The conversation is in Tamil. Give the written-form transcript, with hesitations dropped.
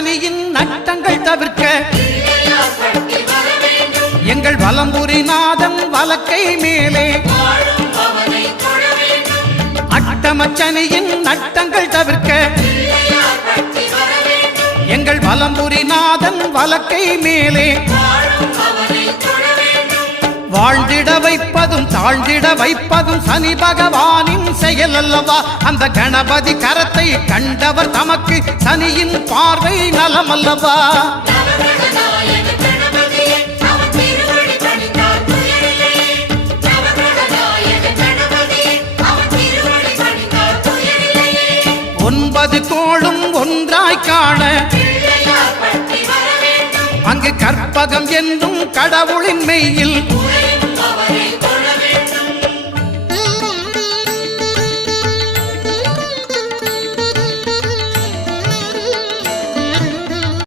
சனியின் நட்டங்கள் தவிர்க்க எங்கள் வலம்புரிநாதன் வலக்கை மேலே அட்டமச்சனியின் நட்டங்கள் தவிர்க்க எங்கள் வலம்புரிநாதன் வலக்கை மேலே வாழ்ந்திட வைப்பதும் தாழ்ந்திட வைப்பதும் சனி பகவானின் செயல் அல்லவா. அந்த கணபதி கரத்தை கண்டவர் தமக்கு சனியின் பார்வை நலம் அல்லவா. ஒன்பது கோளும் ஒன்றாய் காண அங்கு கற்பகம் என்னும் கடவுளின் மெய்யில்